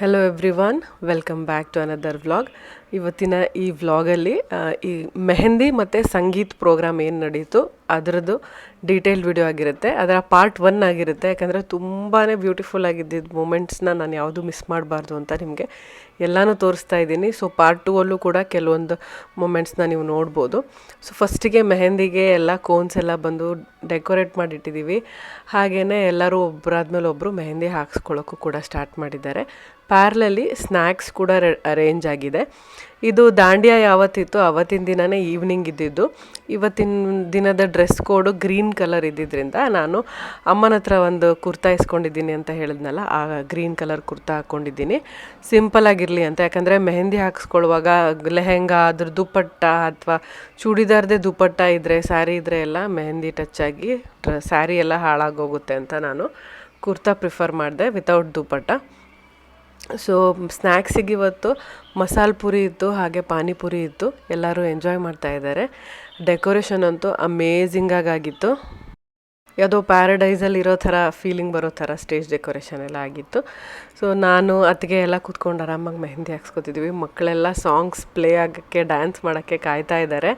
Hello everyone welcome back to another vlog ಇವತ್ತಿನ ಈ ವ್ಲಾಗಲ್ಲಿ ಈ ಮೆಹಂದಿ ಮತ್ತು ಸಂಗೀತ್ ಪ್ರೋಗ್ರಾಮ್ ಏನು ನಡೀತು? ಅದರದ್ದು ಡೀಟೇಲ್ಡ್ ವಿಡಿಯೋ ಆಗಿರುತ್ತೆ. ಅದರ ಪಾರ್ಟ್ ಒನ್ ಆಗಿರುತ್ತೆ. ಯಾಕಂದರೆ ತುಂಬಾ ಬ್ಯೂಟಿಫುಲ್ ಆಗಿದ್ದಿದ್ದು ಮೂಮೆಂಟ್ಸ್ನ ನಾನು ಯಾವುದು ಮಿಸ್ ಮಾಡಬಾರ್ದು ಅಂತ ನಿಮಗೆ ಎಲ್ಲನೂ ತೋರಿಸ್ತಾ ಇದ್ದೀನಿ. ಸೊ ಪಾರ್ಟ್ ಟೂ ಅಲ್ಲೂ ಕೂಡ ಕೆಲವೊಂದು ಮೂಮೆಂಟ್ಸ್ನ ನೀವು ನೋಡ್ಬೋದು. ಸೊ ಫಸ್ಟಿಗೆ ಮೆಹಂದಿಗೆ ಎಲ್ಲ ಕೋನ್ಸ್ ಎಲ್ಲ ಬಂದು ಡೆಕೋರೇಟ್ ಮಾಡಿಟ್ಟಿದ್ದೀವಿ ಹಾಗೇ ಎಲ್ಲರೂ ಒಬ್ಬರಾದ್ಮೇಲೆ ಒಬ್ಬರು ಮೆಹಂದಿ ಹಾಕ್ಸ್ಕೊಳ್ಳೋಕ್ಕೂ ಕೂಡ ಸ್ಟಾರ್ಟ್ ಮಾಡಿದ್ದಾರೆ. ಪ್ಯಾರ್ಲಲ್ಲಿ ಸ್ನ್ಯಾಕ್ಸ್ ಕೂಡ ಅರೇಂಜ್ ಆಗಿದೆ. ಇದು ದಾಂಡಿಯಾ ಯಾವತ್ತಿತ್ತು ಅವತ್ತಿನ ದಿನವೇ ಈವ್ನಿಂಗ್ ಇದ್ದಿದ್ದು. ಇವತ್ತಿನ ದಿನದ ಡ್ರೆಸ್ ಕೋಡು ಗ್ರೀನ್ ಕಲರ್ ಇದ್ದಿದ್ದರಿಂದ ನಾನು ಅಮ್ಮನ ಹತ್ರ ಒಂದು ಕುರ್ತಾ ಇಸ್ಕೊಂಡಿದ್ದೀನಿ ಅಂತ ಹೇಳಿದ್ನಲ್ಲ, ಆ ಗ್ರೀನ್ ಕಲರ್ ಕುರ್ತಾ ಹಾಕ್ಕೊಂಡಿದ್ದೀನಿ ಸಿಂಪಲ್ ಆಗಿರಲಿ ಅಂತ, ಯಾಕಂದರೆ ಮೆಹಂದಿ ಹಾಕಿಸ್ಕೊಳ್ಳುವಾಗ ಲೆಹೆಂಗಾ, ಅದ್ರ ದುಪ್ಪಟ್ಟ ಅಥವಾ ಚೂಡಿದಾರ್ದೇ ದುಪ್ಪಟ್ಟ ಇದ್ದರೆ ಸ್ಯಾರಿ ಇದ್ದರೆ ಎಲ್ಲ ಮೆಹಂದಿ ಟಚ್ ಆಗಿ ಸ್ಯಾರಿ ಎಲ್ಲ ಹಾಳಾಗೋಗುತ್ತೆ ಅಂತ ನಾನು ಕುರ್ತಾ ಪ್ರಿಫರ್ ಮಾಡಿದೆ ವಿತೌಟ್ ದುಪ್ಪಟ್ಟ ಸೊ ಸ್ನ್ಯಾಕ್ಸಿಗೆ ಇವತ್ತು ಮಸಾಲ ಪುರಿ ಇತ್ತು, ಹಾಗೆ ಪಾನಿಪುರಿ ಇತ್ತು. ಎಲ್ಲರೂ ಎಂಜಾಯ್ ಮಾಡ್ತಾ ಇದ್ದಾರೆ. ಡೆಕೋರೇಷನ್ ಅಂತೂ ಅಮೇಝಿಂಗಾಗಿ ಆಗಿತ್ತು ಯಾವುದೋ ಪ್ಯಾರಡೈಸಲ್ಲಿ ಇರೋ ಥರ ಫೀಲಿಂಗ್ ಬರೋ ಥರ ಸ್ಟೇಜ್ ಡೆಕೋರೇಷನ್ ಎಲ್ಲ ಆಗಿತ್ತು. ಸೊ ನಾನು, ಅತ್ತಿಗೆ ಎಲ್ಲ ಕೂತ್ಕೊಂಡು ಆರಾಮಾಗಿ ಮೆಹಂದಿ ಹಾಕ್ಸ್ಕೊತಿದ್ವಿ. ಮಕ್ಕಳೆಲ್ಲ ಸಾಂಗ್ಸ್ ಪ್ಲೇ ಆಗೋಕ್ಕೆ ಡ್ಯಾನ್ಸ್ ಮಾಡೋಕ್ಕೆ ಕಾಯ್ತಾ ಇದ್ದಾರೆ.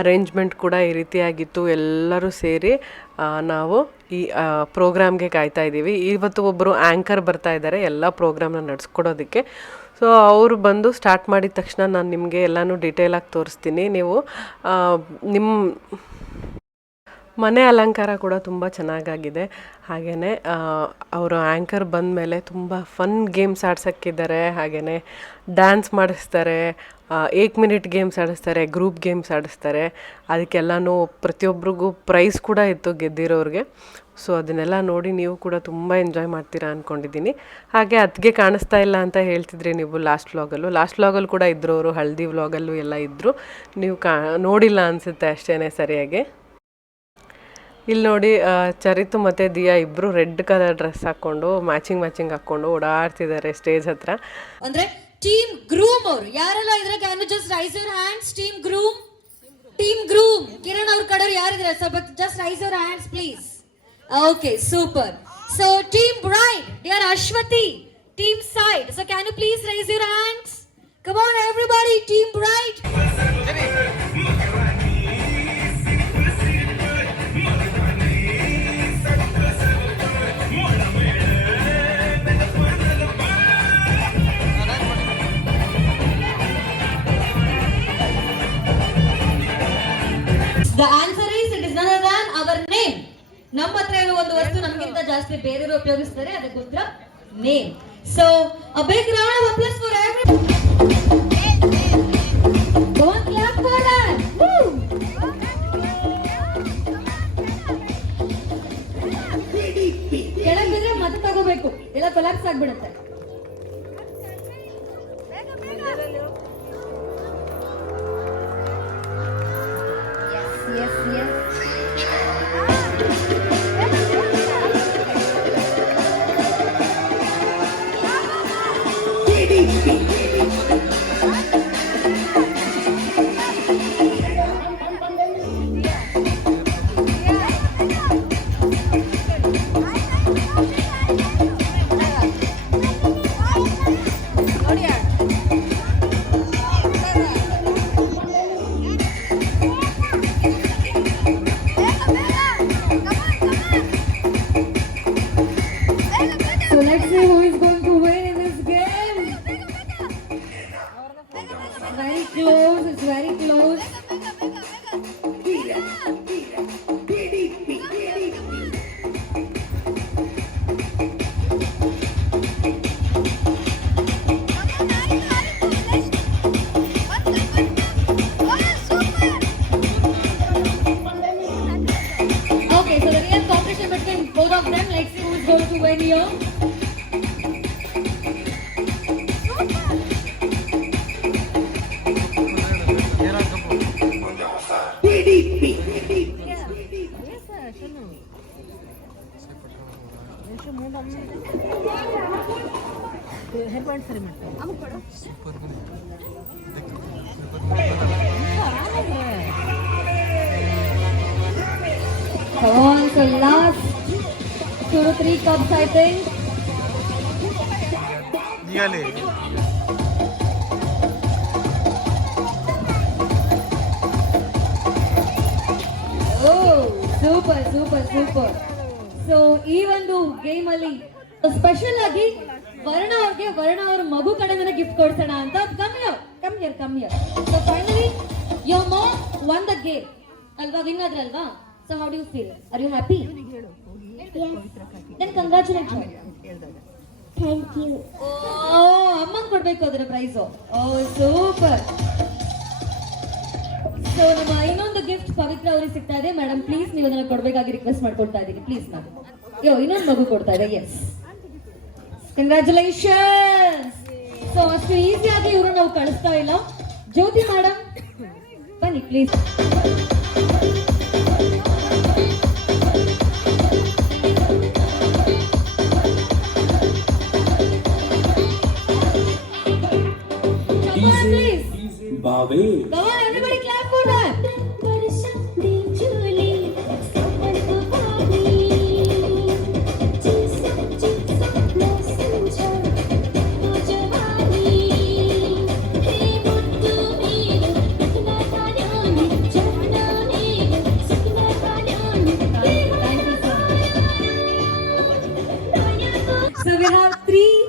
ಅರೇಂಜ್ಮೆಂಟ್ ಕೂಡ ಈ ರೀತಿಯಾಗಿತ್ತು ಎಲ್ಲರೂ ಸೇರಿ ನಾವು ಈ ಪ್ರೋಗ್ರಾಮ್ಗೆ ಕಾಯ್ತಾ ಇದ್ದೀವಿ ಇವತ್ತು ಒಬ್ಬರು ಆ್ಯಂಕರ್ ಬರ್ತಾ ಇದ್ದಾರೆ ಎಲ್ಲ ಪ್ರೋಗ್ರಾಮ್ನ ನಡೆಸ್ಕೊಡೋದಕ್ಕೆ. ಸೊ ಅವರು ಬಂದು ಸ್ಟಾರ್ಟ್ ಮಾಡಿದ ತಕ್ಷಣ ನಾನು ನಿಮಗೆ ಎಲ್ಲನೂ ಡೀಟೇಲಾಗಿ ತೋರಿಸ್ತೀನಿ. ನೀವು ನಿಮ್ಮ ಮನೆ ಅಲಂಕಾರ ಕೂಡ ತುಂಬ ಚೆನ್ನಾಗಾಗಿದೆ. ಹಾಗೆಯೇ ಅವರು ಆ್ಯಂಕರ್ ಬಂದ ಮೇಲೆ ತುಂಬ ಫನ್ ಗೇಮ್ಸ್ ಆಡ್ಸೋಕ್ಕಿದ್ದಾರೆ. ಹಾಗೆಯೇ ಡ್ಯಾನ್ಸ್ ಮಾಡಿಸ್ತಾರೆ. ಏಕ್ ಮಿನಿಟ್ ಗೇಮ್ಸ್ ಆಡಿಸ್ತಾರೆ ಗ್ರೂಪ್ ಗೇಮ್ಸ್ ಆಡಿಸ್ತಾರೆ. ಅದಕ್ಕೆಲ್ಲನೂ ಪ್ರತಿಯೊಬ್ಬರಿಗೂ ಪ್ರೈಸ್ ಕೂಡ ಇತ್ತು ಗೆದ್ದಿರೋರಿಗೆ. ಸೊ ಅದನ್ನೆಲ್ಲ ನೋಡಿ ನೀವು ಕೂಡ ತುಂಬ ಎಂಜಾಯ್ ಮಾಡ್ತೀರಾ ಅಂದ್ಕೊಂಡಿದ್ದೀನಿ ಹಾಗೆ ಅದಕ್ಕೆ ಕಾಣಿಸ್ತಾ ಇಲ್ಲ ಅಂತ ಹೇಳ್ತಿದ್ರಿ ನೀವು ಲಾಸ್ಟ್ ವ್ಲಾಗಲ್ಲೂ ಲಾಸ್ಟ್ ವ್ಲಾಗಲ್ಲಿ ಕೂಡ ಇದ್ದರು ಅವರು, ಹಳದಿ ವ್ಲಾಗಲ್ಲೂ ಎಲ್ಲ ಇದ್ದರು ನೀವು ಕಾ, ನೋಡಿಲ್ಲ ಅನಿಸುತ್ತೆ ಅಷ್ಟೇ ಸರಿಯಾಗಿ. ಇಲ್ಲಿ ನೋಡಿ ಚರಿತು ಮತ್ತು ದಿಯಾ ಇಬ್ಬರು ರೆಡ್ ಕಲರ್ ಡ್ರೆಸ್ ಹಾಕ್ಕೊಂಡು ಮ್ಯಾಚಿಂಗ್ ಮ್ಯಾಚಿಂಗ್ ಹಾಕ್ಕೊಂಡು ಓಡಾಡ್ತಿದ್ದಾರೆ ಸ್ಟೇಜ್ ಹತ್ರ. ಅಂದ್ರೆ ಟೀಮ್ ಗ್ರೂಮ್ ಅವರು. ಯಾರೆಲ್ಲ ಇದ್ರೆ can just raise your hands team groom team groom Kiran ಅವ್ರ ಕಡೆಯವ್ರು ಯಾರಿದ್ರೆ? But just raise your hands please okay super so team bride dear Ashwathi team side so can you please raise your hands come on everybody team bride the answer is it is none than our name ನಮ್ಮ ಹತ್ರ ಇರೋ ಒಂದು ವಸ್ತು ನಮಗಿಂತ ಜಾಸ್ತಿ ಬೇರೆಯವರು ಉಪಯೋಗಿಸ್ತಾರೆ ಅದಕ್ಕೆ ಉತ್ತರ name so a big round of applause for every her. ಬಿದ್ರೆ ಮತ್ತೆ ತಗೋಬೇಕು. ಇಲ್ಲ ಕೊಲಾಪ್ಸ್ ಆಗ್ಬಿಡುತ್ತೆ. It's very close, it's very close. So last two to three cups, I think. Nearly. Oh, super, super, super. So ಈ ಒಂದು game ಅಲ್ಲಿ special ಆಗಿ ವರ್ಣ ಅವ್ರಿಗೆ ವರ್ಣ ಅವ್ರ ಮಗು ಕಡೆಯಿಂದ ಗಿಫ್ಟ್ ಕೊಡ್ಸೋಣ ಅಂತ ಕಮ್ಮಿಯ ಕಮ್ಮಿಯರ್ ಕಮ್ಮಿಯರ್ ಸೊ ಫೈನಲಿ ಯೋರ್ ಮಾ ಒನ್ ದ ಗೇಮ್ ಅಲ್ವಾ ವಿನ್ ಅದ್ರಲ್ವಾ so how do you feel are you happy then congratulate thank you oh ಅಮ್ಮಂಗ್ ಕೊಡ್ಬೇಕು ಅದರ ಪ್ರೈಸ್ ಓ ಸೂಪರ್ ಸೊ ನಮ್ಮ ಇನ್ನೊಂದು ಗಿಫ್ಟ್ ಪವಿತ್ರ ಅವ್ರಿಗೆ ಸಿಗ್ತಾ ಇದೆ. ಮೇಡಮ್ ಪ್ಲೀಸ್ ನೀವು ಅದನ್ನ ಕೊಡ್ಬೇಕಾಗಿ ರಿಕ್ವೆಸ್ಟ್ ಮಾಡ್ಕೊಳ್ತಾ ಇದ್ದೀನಿ ಪ್ಲೀಸ್ ಮ್ಯಾಮ್ ಯೋ ಇನ್ನೊಂದು ಮಗು ಕೊಡ್ತಾ ಇದೆ. ಎಸ್ ಕಂಗ್ರಾಚುಲೇಷನ್ಸ್ ಸೊ ಅಷ್ಟು ಈಸಿಯಾಗಿ ಇವರು ನಾವು ಕಳಿಸ್ತಾ ಇಲ್ಲ. ಜ್ಯೋತಿ ಮೇಡಮ್ ಬನ್ನಿ ಪ್ಲೀಸ್ ಬಾವೇ Come on, everybody clap for that. So we have three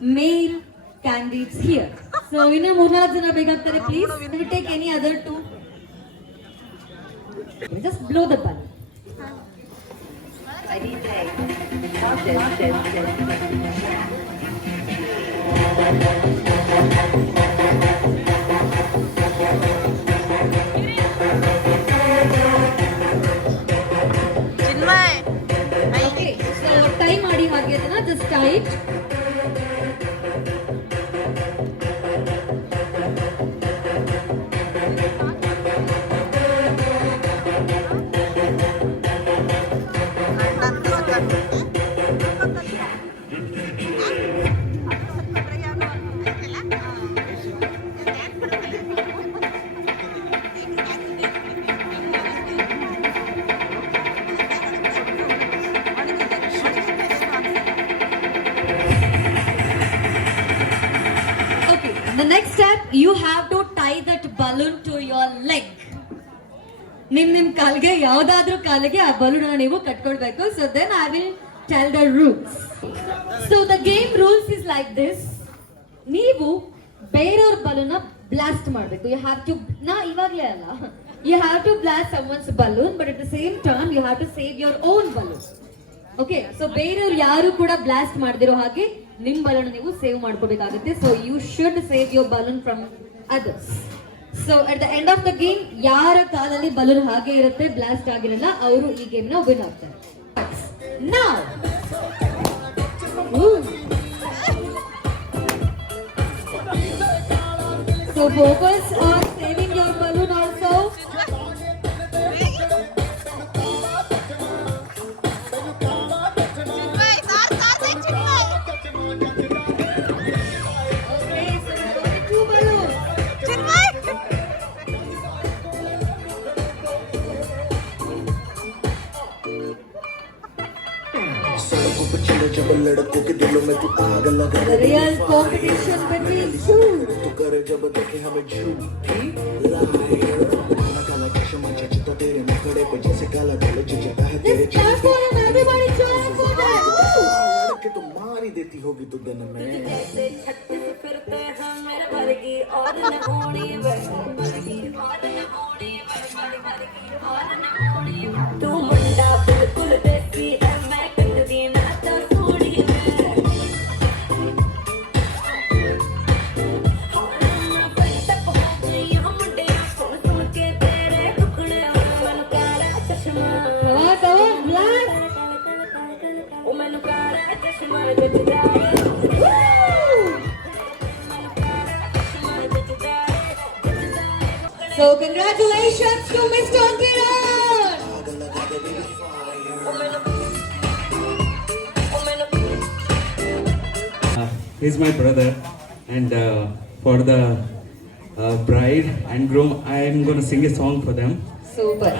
male candidates here. So ಇನ್ನೂ ಮೂರ್ನಾಲ್ಕು ಜನ ಬೇಕಾಗ್ತಾರೆ please we take any other two just blow the ball tie ಮಾಡಿ ಹಾಗೆ ಅದನ್ನ ಜಸ್ಟ್ ಟೈಟ್ ನಿಮ್ ನಿಮ್ ಕಾಲ್ಗೆ, ಯಾವ್ದಾದ್ರೂ ಕಾಲಿಗೆ ಆ ಬಲೂನ್ ನೀವು ಕಟ್ಕೊಳ್ಬೇಕು. So then I will tell the rules so the game rules is like this ನೀವು ಬೇರೆಯವ್ರ ಬಲೂನ್ ಬ್ಲಾಸ್ಟ್ ಮಾಡ್ಬೇಕು. ಯು ಹ್ಯಾವ್ ಟು ನಾ ಇವಾಗ್ಲೇ ಅಲ್ಲ. You have to blast someone's balloon but at the same time you have to save your own balloon okay so ಬೇರೆಯವ್ರು ಯಾರು ಕೂಡ blast ಮಾಡದಿರೋ ಹಾಗೆ ನಿಮ್ ಬಲೂನ್ ನೀವು ಸೇವ್ ಮಾಡ್ಕೋಬೇಕಾಗುತ್ತೆ. So you should save your balloon from others so at the end of the game ಯಾರ ಕಾಲಲ್ಲಿ balloon ಹಾಗೆ ಇರುತ್ತೆ ಬ್ಲಾಸ್ಟ್ ಆಗಿರಲ್ಲ, ಅವರು ಈ ಗೇಮ್ನ ವಿನ್ ಆಗ್ತಾರೆ. ಸೊ ಫೋಕಸ್ focus लड़कों के दिलों में तू आग लगा रियल कंपटीशन बिटवीन टू तू कर जब देखे हमें झूठी लाइन लाए काला काला चश्मा तो तेरे मुखड़े पे जैसे काला जो जगह है तेरे एवरीबॉडी जॉइन फॉर दैट लड़के तो मार ही देती होगी तू दिन में। ऐसे छत फिरते हैं मेरे वर्गी और न होने वर्गी और न होने वर्गी और न होने He's my brother, and uh, for the uh, bride and groom, I am gonna sing a song for them. Super.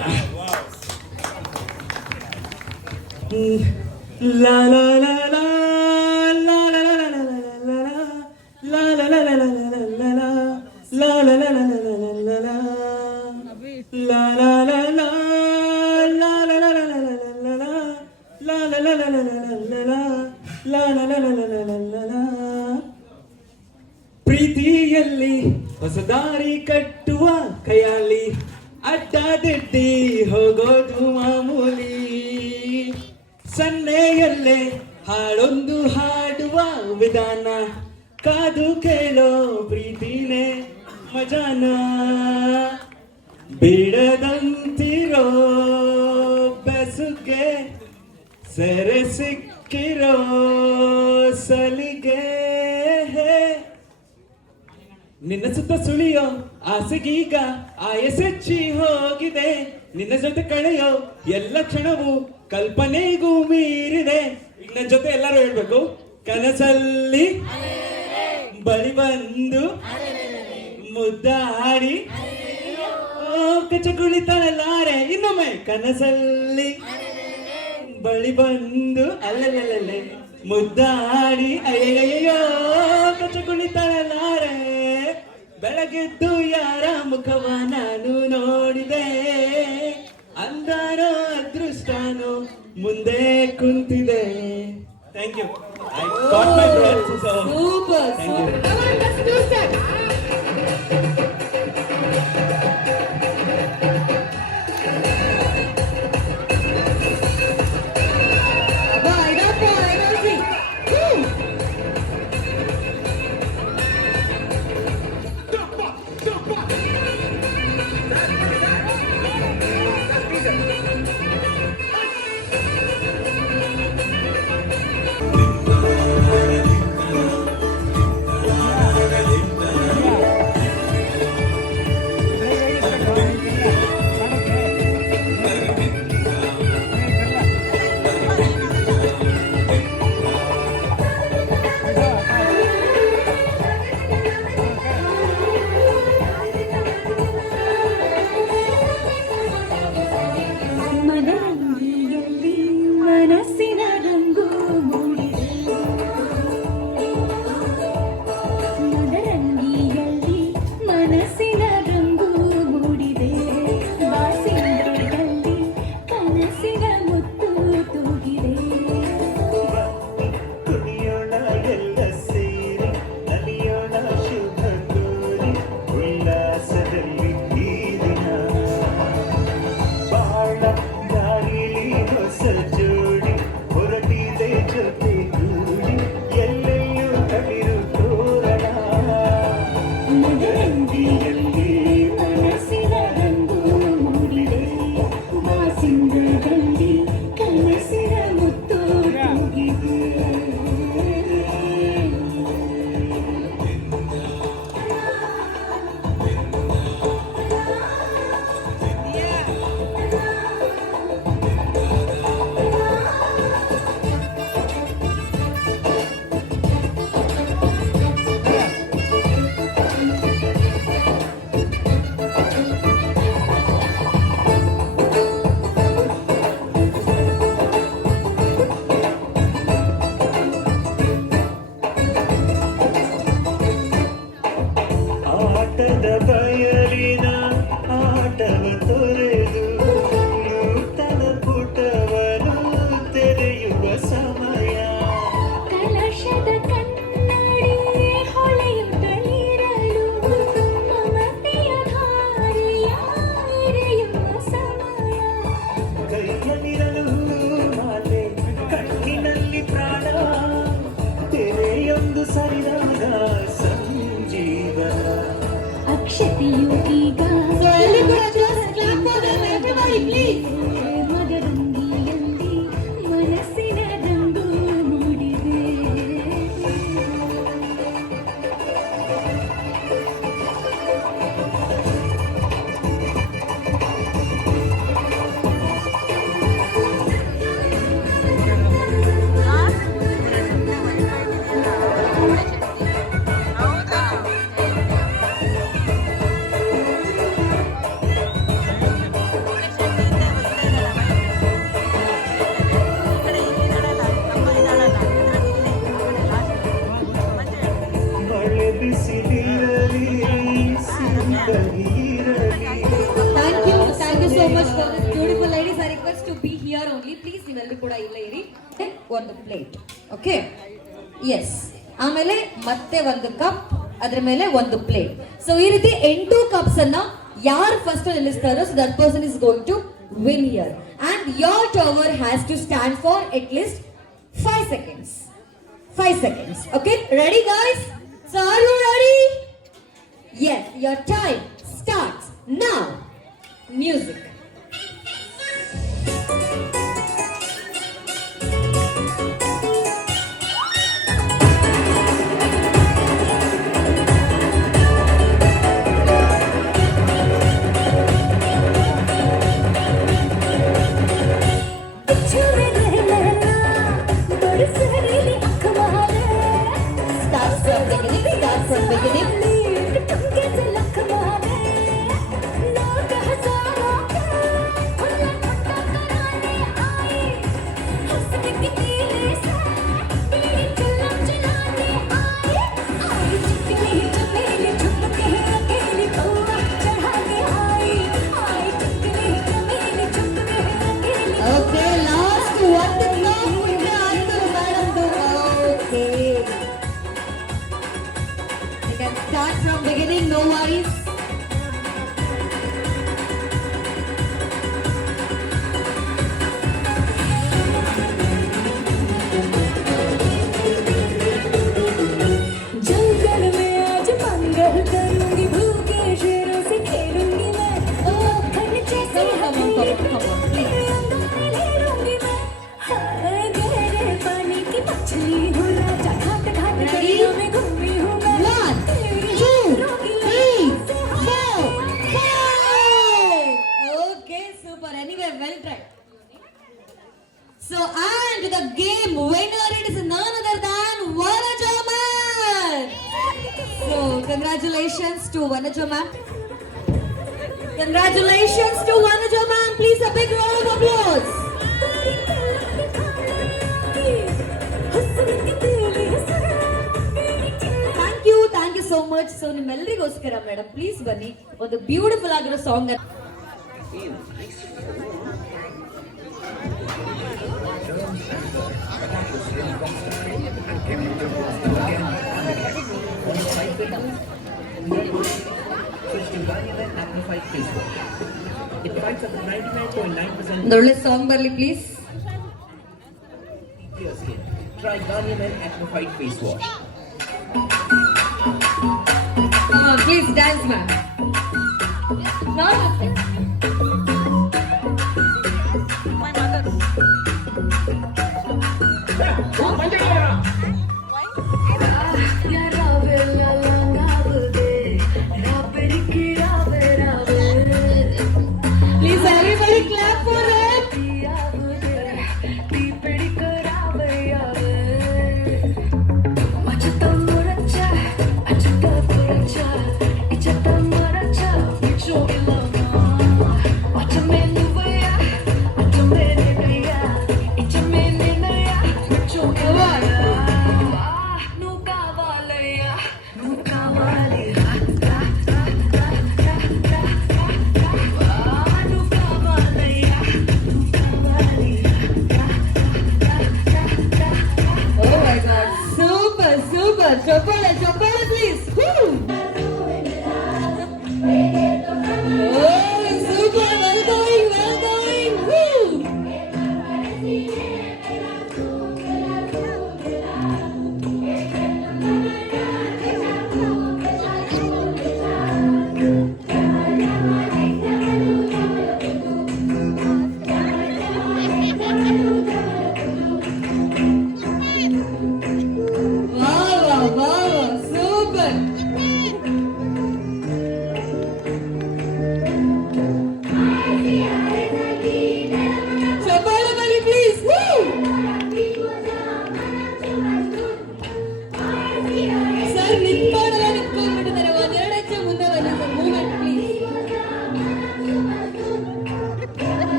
la la la. ವಿಧಾನ ಕಾದು ಕೇಳೋ ಪ್ರೀತಿನೇ ಮಜಾನ. ಬಿಡದಂತಿರೋ ಬೆಸುಗೆ ಸೆರೆ ಸಿಕ್ಕಿರೋ ಸಲಿಗೆ ನಿನ್ನ ಸುತ್ತ ಸುಳಿಯೋ ಆಸೆಗೀಗ ಆಯಸೆಚ್ಚಿ ಹೋಗಿದೆ. ನಿನ್ನ ಜೊತೆ ಕಳೆಯೋ ಎಲ್ಲ ಕ್ಷಣವು ಕಲ್ಪನೆಗೂ ಮೀರಿದೆ. ನನ್ನ ಜೊತೆ ಎಲ್ಲರೂ ಹೇಳ್ಬೇಕು? ಕನಸಲ್ಲಿ ಬಳಿ ಬಂದು ಮುದ್ದಾಡಿ ಕಚ ಇನ್ನೊಮ್ಮೆ ಕನಸಲ್ಲಿ ಬಳಿ ಬಂದು ಅಲ್ಲಲ್ಲಲ್ಲೇ ಮುದ್ದಾಡಿ ಅಯ್ಯಯ್ಯೋ ಕಚ ಕುಳಿತಳಲಾರೆ ಬೆಳಗೆದ್ದು ಯಾರ ಮುಖವ ನಾನು ನೋಡಿದೆ. ಅಂದಾರೋ ಅದೃಷ್ಟನೋ ಮುಂದೆ ಕುಂತಿದೆ. Thank you I got my breath. Super, super. Come on, let's do that. ಅದ್ರ ಮೇಲೆ ಒಂದು ಪ್ಲೇಟ್ ಸೊ ಈ ರೀತಿ ಎಂಟು ಕಪ್ಸ್ ಅನ್ನ ಯಾರು first ನಿಲ್ಲಿಸ್ತಾರೋ so that person is going to win here and your tower has to stand for at least five seconds five seconds okay ready guys so are you ready yes your time starts now music Second, 99.9% song ಬರಲಿ please clear skin. Try Garnier Men Amplified Face Wash. Uh, please dance, ma'am.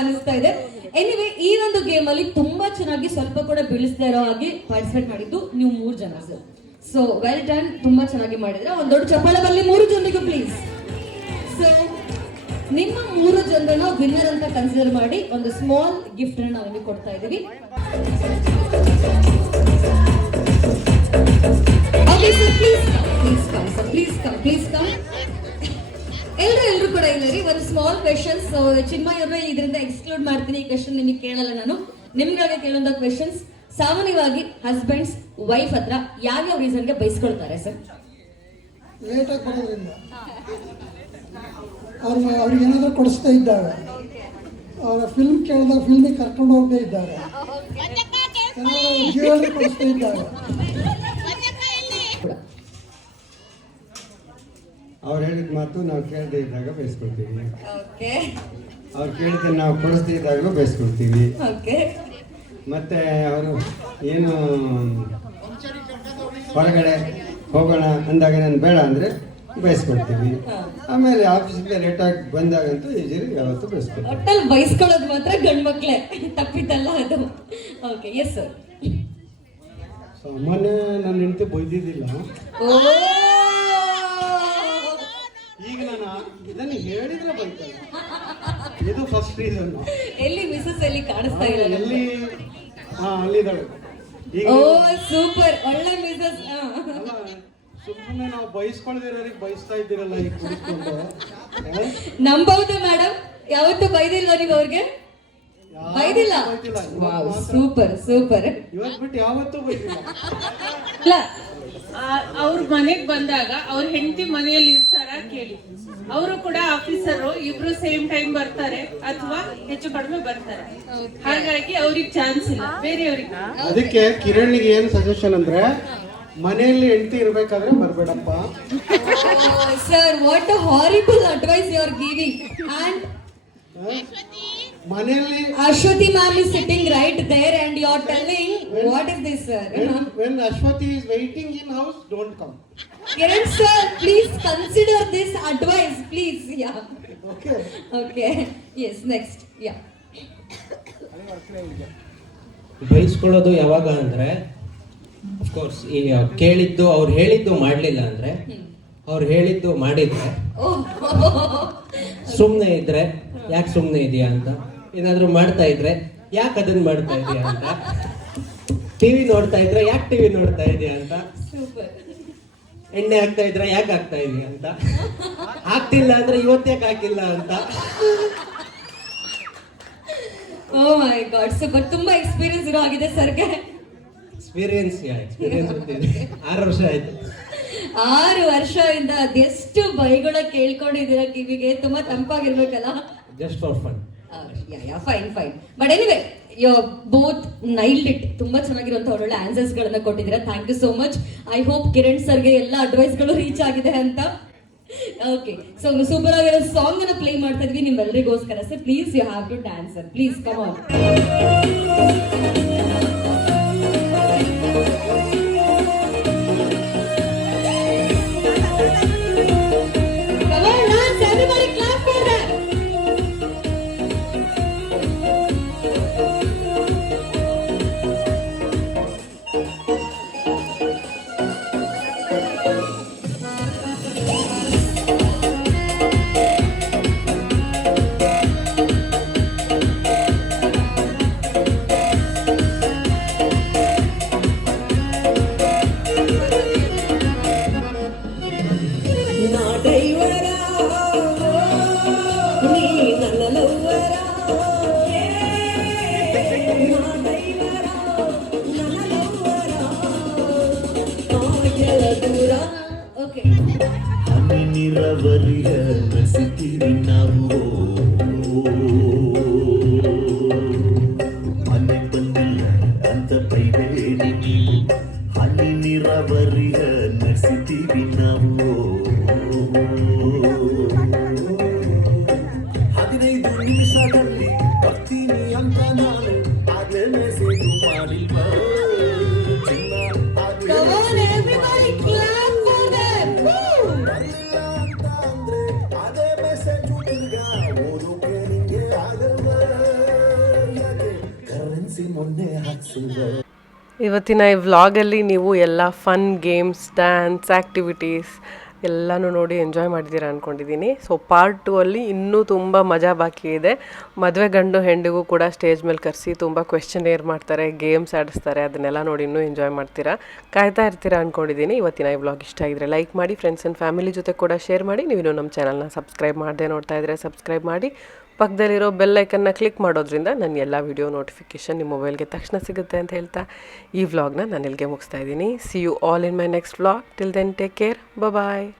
ಅನಿಸ್ತಾ ಇದೆ. Anyway ಈ ಒಂದು game ಅಲ್ಲಿ ತುಂಬಾ ಚೆನ್ನಾಗಿ ಸ್ವಲ್ಪ ಕೂಡ ಬೀಳಿಸದೇ ಇರೋ ಹಾಗೆ ಪಾರ್ಟಿಸಿಪೇಟ್ ಮಾಡಿದ್ದು ನೀವು ಮೂರು ಜನ. ಸರ್ ಸೊ ವೆಲ್ ಡನ್ ತುಂಬಾ ಚೆನ್ನಾಗಿ ಮಾಡಿದ್ರೆ ಒಂದ್ ದೊಡ್ಡ ಚಪ್ಪಾಳ ಬರಲಿ ಮೂರು ಜನರಿಗೂ ಪ್ಲೀಸ್ ಸೊ ನಿಮ್ಮ ಮೂರು ಜನರನ್ನ ವಿನ್ನರ್ ಅಂತ ಕನ್ಸಿಡರ್ ಮಾಡಿ ಒಂದು ಸ್ಮಾಲ್ ಗಿಫ್ಟ್ ನಾವು ಕೊಡ್ತಾ ಇದೀವಿ please come please come please ಎಲ್ರು ಎಲ್ಲರೂ ಕೂಡ ಇಲ್ಲ ರೀ. ಒಂದು ಸ್ಮಾಲ್ ಕ್ವೆಶನ್ಸ್ ಚಿನ್ಮಯ್ ಅವ್ರನ್ನ ಇದರಿಂದ ಎಕ್ಸ್ಕ್ಲೂಡ್ ಮಾಡ್ತೀನಿ ಈ ಕ್ವೆಶನ್ ನಿಮಗೆ ಕೇಳಲ್ಲ ನಾನು. ನಿಮ್ಗಾಗಿ ಕೇಳುವಂತ ಕ್ವೆಶನ್ಸ್ ಸಾಮಾನ್ಯವಾಗಿ ಹಸ್ಬೆಂಡ್ಸ್ ವೈಫ್ ಹತ್ರ ಯಾವ್ಯಾವ ರೀಸನ್ಗೆ ಬೈಸ್ಕೊಳ್ತಾರೆ ಸರ್? ಬರೋದ್ರಿಂದ. ಅವ್ರ ಅವ್ರಿಗೆ ಏನಾದರೂ ಕೊಡಿಸ್ತಾ ಇದ್ದಾರೆ. ಅವರ ಫಿಲ್ಮ್ ಕೇಳಿದಾಗ ಫಿಲ್ಮಿಗೆ ಕರ್ಕೊಂಡು ಹೋಗದೇ ಇದ್ದಾರೆ. ಕೊಡಿಸ್ತಾ ಇದ್ದಾರೆ. ಅವ್ರು ಹೇಳಿದ ಮಾತು ನಾವು ಕೇಳದೇ ಇದ್ದಾಗ ಬಯಸ್ಕೊಳ್ತೀವಿ. ಓಕೆ. ಅವ್ರು ಕೇಳಿದ ನಾವು ಕೊಡಿಸ್ದೇ ಇದ್ದಾಗಲೂ ಬಯಸ್ಕೊಳ್ತೀವಿ. ಓಕೆ. ಮತ್ತೆ ಅವರು ಏನು ಹೊರಗಡೆ ಹೋಗೋಣ ಅಂದಾಗ ನಾನು ಬೇಡ ಅಂದರೆ ಬಯಸ್ಕೊಳ್ತೀವಿ. ಆಮೇಲೆ ಆಫೀಸಿಂದ ಆಗಿ ಬಂದಾಗಂತೂ ಈಜಿಲಿ ಯಾವತ್ತೂ ಬಯಸ್ಕೊಳ್ತೀವಿ. ಒಟ್ಟಲ್ಲಿ ಬೈಸ್ಕೊಳ್ಳೋದು ಮಾತ್ರ ಗಂಡು ಮಕ್ಕಳೇ ತಪ್ಪಿತಲ್ಲ ಅದು. ಓಕೆ ಎಸ್ ಸರ್ ಮೊನ್ನೆ ನನ್ನ ಹೆಂಡತಿ ಬೈದಿದ್ದಿಲ್ಲ. ಇದನ್ನು ಹೇಳಿದ್ರೆ ಬೈತಾರೆ ಇದು ಫಸ್ಟ್ ರೀಸನ್ ಎಲ್ಲಿ ಮಿಸಸ್ ಎಲ್ಲಿ ಕಾಣಿಸ್ತಾ ಇಲ್ಲ ಎಲ್ಲಿ ಹಾ ಅಲ್ಲಿದ್ದಾಳೆ. ಈಗ ಓ ಸೂಪರ್. ಒಳ್ಳೆ ಮಿಸಸ್ ಸುಮ್ಮನೆ ನಾವು ಬಯಸ್ಕೊಳ್ದಿರೋರಿಗೆ ಬಯಸ್ತಾ ಇದ್ದೀರಲ್ಲ ಈಗ ಕುಡಿಸ್ಕೊಂಡು ನಂಬೌದು ಮೇಡಮ್ ಯಾವತ್ತೂ ಬೈದಿಲ್ವಾ ನೀವು ಅವ್ರಿಗೆ? ಬೈದಿಲ್ಲ? ಬೈದಿಲ್ಲ. Super super. ಇವತ್ತು ಬಿಟ್ಟು ಯಾವತ್ತೂ ಬೈದಿಲ್ಲ. ಇಲ್ಲ. ಅವ್ರ ಮನೆಗ್ ಬಂದಾಗ ಅವ್ರ ಹೆಂಡತಿ ಮನೆಯಲ್ಲಿ ಇರ್ತಾರ ಕೇಳಿ. ಅವರು ಕೂಡ ಆಫೀಸರು ಇಬ್ರು ಸೇಮ್ ಟೈಮ್ ಬರ್ತಾರೆ ಅಥವಾ ಹೆಚ್ಚು ಕಡಿಮೆ ಬರ್ತಾರೆ. ಹಾಗಾಗಿ ಅವ್ರಿಗೆ ಚಾನ್ಸ್ ಇಲ್ಲ ಬೇರೆಯವ್ರಿಗೆ. ಅದಕ್ಕೆ ಕಿರಣ್ಗೆ ಏನ್ ಸಜೆಷನ್ ಅಂದ್ರೆ ಮನೆಯಲ್ಲಿ ಹೆಂಡತಿ ಇರ್ಬೇಕಾದ್ರೆ ಬರಬೇಡಪ್ಪ. Sir what a horrible advice you're giving and ಮನೆಯಲ್ಲಿ Ashwathi ma'am is sitting right there and you are telling what is this sir when Ashwathi is waiting in house don't come Kiran sir please consider this advice please yeah okay okay yes next yeah ಬೈಸ್ಕೊಳ್ಳೋದು ಯಾವಾಗ ಅಂದ್ರೆ of course ಈ ಕೇಳಿದ್ದು ಅವ್ರು ಹೇಳಿದ್ದು ಮಾಡ್ಲಿಲ್ಲ ಅಂದ್ರೆ ಅವ್ರು ಹೇಳಿದ್ದು ಮಾಡಿದ್ರೆ ಸುಮ್ನೆ ಇದ್ರೆ ಯಾಕೆ ಸುಮ್ನೆ ಇದೆಯಾ ಅಂತ? ಏನಾದ್ರು ಮಾಡ್ತಾ ಇದ್ರೆ ಯಾಕೆ ಅದನ್ನ ಮಾಡ್ತಾ ಇದೆಯಾ ಅಂತ? ಟಿವಿ ನೋಡ್ತಾ ಇದ್ರೆ ಯಾಕೆ ಟಿವಿ ನೋಡ್ತಾ ಇದೆಯಾ ಅಂತ? ಸೂಪರ್ ಎಣ್ಣೆ ಹಾಕ್ತಾ ಇದ್ರೆ ಯಾಕೆ ಹಾಕ್ತಾ ಇದೀಯ ಅಂತ? ಹಾಕ್ತಿಲ್ಲ ಅಂದ್ರೆ ಇವತ್ತೇಕ್ ಹಾಕಿಲ್ಲ ಅಂತ? ಓ ಮೈ ಗಾಡ್ ಸೂಪರ್ ತುಂಬಾ ಎಕ್ಸ್ಪೀರಿಯನ್ಸ್ ಇರೋ ಆಗಿದೆ ಸರ್ಗೆ. ಎಕ್ಸ್ಪೀರಿಯನ್ಸ್ ಎಕ್ಸ್ಪೀರಿಯನ್ಸ್ ಆರು ವರ್ಷ ಆಯ್ತು. ಆರು ವರ್ಷದಿಂದ ಅದೆಷ್ಟು ಬೈಗಳ ಕೇಳ್ಕೊಂಡಿದ್ದೀರಾ ಕಿವಿಗೆ? ತುಂಬಾ ತಂಪಾಗಿರ್ಬೇಕಲ್ಲ? Just for fun fine fine but anyway you both nailed it ತುಂಬಾ ಚೆನ್ನಾಗಿರುವಂತ ಒಳ್ಳೊಳ್ಳೆ ಆನ್ಸರ್ಸ್ ಗಳನ್ನ ಕೊಟ್ಟಿದ್ದೀರಾ. Thank you so much I hope Kiran ಸರ್ಗೆ ಎಲ್ಲ ಅಡ್ವೈಸ್ಗಳು ರೀಚ್ ಆಗಿದೆ ಅಂತ. ಓಕೆ ಸೊ ಸೂಪರ್ ಆಗಿರೋ ಸಾಂಗ್ ಅನ್ನ ಪ್ಲೇ ಮಾಡ್ತಾ ಇದ್ವಿ ನಿಮ್ಮೆಲ್ಲರಿಗೋಸ್ಕರ sir please you have to dance please come on ಇವತ್ತಿನ ಈ ವ್ಲಾಗಲ್ಲಿ ನೀವು ಎಲ್ಲ ಫನ್ ಗೇಮ್ಸ್ ಡ್ಯಾನ್ಸ್ ಆ್ಯಕ್ಟಿವಿಟೀಸ್ ಎಲ್ಲನೂ ನೋಡಿ ಎಂಜಾಯ್ ಮಾಡಿದ್ದೀರಾ ಅಂದ್ಕೊಂಡಿದ್ದೀನಿ ಸೊ ಪಾರ್ಟ್ ಟು ಅಲ್ಲಿ ಇನ್ನೂ ತುಂಬ ಮಜಾ ಬಾಕಿ ಇದೆ. ಮದುವೆ ಗಂಡು ಹೆಂಡಿಗೂ ಕೂಡ ಸ್ಟೇಜ್ ಮೇಲೆ ಕರೆಸಿ ತುಂಬ ಕ್ವೆಶ್ಚನ್ ಏರ್ ಮಾಡ್ತಾರೆ ಗೇಮ್ಸ್ ಆಡಿಸ್ತಾರೆ, ಅದನ್ನೆಲ್ಲ ನೋಡಿ ಇನ್ನೂ ಎಂಜಾಯ್ ಮಾಡ್ತೀರಾ? ಕಾಯ್ತಾ ಇರ್ತೀರಾ ಅಂದ್ಕೊಂಡಿದ್ದೀನಿ ಇವತ್ತಿನ ಈ ವ್ಲಾಗ್ ಇಷ್ಟ ಆಗಿದ್ರೆ ಲೈಕ್ ಮಾಡಿ ಫ್ರೆಂಡ್ಸ್ ಆ್ಯಂಡ್ ಫ್ಯಾಮಿಲಿ ಜೊತೆ ಕೂಡ ಶೇರ್ ಮಾಡಿ. ನೀವು ನಮ್ಮ ಚಾನಲ್ನ ಸಬ್ಸ್ಕ್ರೈಬ್ ಮಾಡದೆ ನೋಡ್ತಾ ಇದ್ದರೆ ಸಬ್ಸ್ಕ್ರೈಬ್ ಮಾಡಿ. ಪಕ್ಕದಲ್ಲಿರೋ ಬೆಲ್ ಐಕನ್ನ ಕ್ಲಿಕ್ ಮಾಡೋದ್ರಿಂದ ನನ್ನ ಎಲ್ಲ ವಿಡಿಯೋ ನೋಟಿಫಿಕೇಷನ್ ನಿಮ್ಮ ಮೊಬೈಲ್ಗೆ ತಕ್ಷಣ ಸಿಗುತ್ತೆ ಅಂತ ಹೇಳ್ತಾ ಈ ವ್ಲಾಗ್ನ ನಾನು ಇಲ್ಲಿಗೆ ಮುಗಿಸ್ತಾ ಇದ್ದೀನಿ. See you all in my next vlog till then take care bye